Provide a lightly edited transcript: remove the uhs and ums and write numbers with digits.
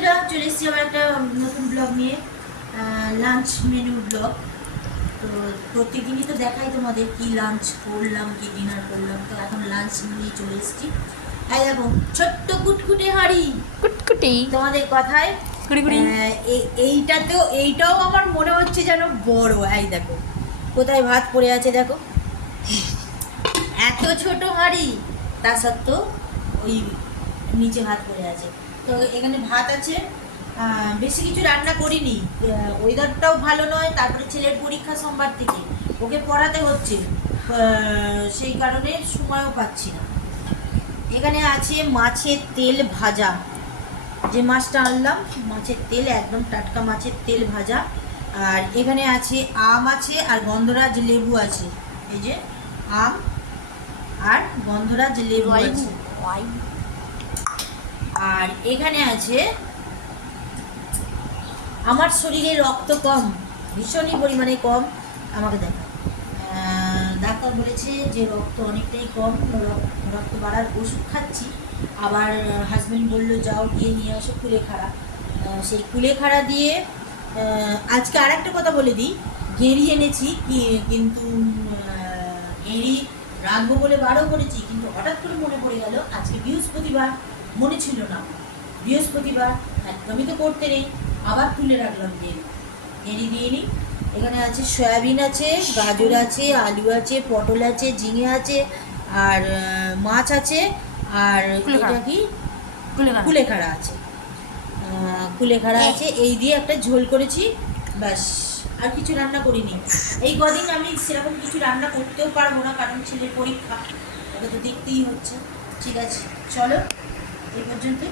বন্ধুরা, চলে এসেছি আবার একটা নতুন ব্লগ নিয়ে, লাঞ্চ মেনু ব্লগ। তো প্রত্যেকদিনই তো দেখাই তোমাদের কি লাঞ্চ করলাম, কি ডিনার করলাম। তো এখন লাঞ্চ নিয়ে চলে এসেছি। এই দেখো ছোট্ট কুটকুটে হাঁড়ি, কুটকুটি তোমাদের কথায় এইটাও আমার মনে হচ্ছে যেন বড়। এই দেখো কোথায় ভাত পড়ে আছে, দেখো এত ছোট হাঁড়ি, তা সত্ত্বেও ওই নিচে ভাত পড়ে আছে। তো এখানে ভাত আছে, বেশি কিছু রান্না করিনি। ওয়েদারটাও ভালো নয়, তারপরে ছেলের পরীক্ষা সোমবার থেকে, ওকে পড়াতে হচ্ছে, সেই কারণে সময়ও পাচ্ছি না। এখানে আছে মাছের তেল ভাজা, যে মাছটা আনলাম মাছের তেল, একদম টাটকা মাছের তেল ভাজা। আর এখানে আছে আম আছে আর গন্ধরাজ লেবু আছে। এই যে আম আর গন্ধরাজ লেবু আছে। আর এখানে আছে, আমার শরীরে রক্ত কম, ভীষণই পরিমাণে কম। আমাকে দেখা ডাক্তার বলেছে যে রক্ত অনেকটাই কম, রক্ত বাড়ার ওষুধ খাচ্ছি। আবার হাজব্যান্ড বললো যাও গিয়ে নিয়ে আসো কুলেখাড়া। সেই কুলেখাড়া দিয়ে আজকে আর একটা কথা বলে দিই, গেঁড়ি এনেছি কিন্তু গেঁড়ি রাখবো বলে বারও করেছি, কিন্তু হঠাৎ করে মনে পড়ে গেল আজকে বৃহস্পতিবার, মনে ছিল না বৃহস্পতিবার, একদমই তো করতে নেই। আবার তুলে রাখলাম গেঁড়ি দিয়ে নিই। এখানে আছে সয়াবিন আছে, গাজর আছে, আলু আছে, পটল আছে, ঝিঙে আছে, আর মাছ আছে, আর এটা কি কুলেখাড়া আছে, কুলেখাড়া আছে। এই দিয়ে একটা ঝোল করেছি, ব্যাস। আর কিছু রান্না করিনি এই কদিন। আমি সেরকম কিছু রান্না করতেও পারবো না, কারণ ছেলের পরীক্ষা, ওটা তো দেখতেই হচ্ছে। ঠিক আছে, চলো এই পর্যন্ত।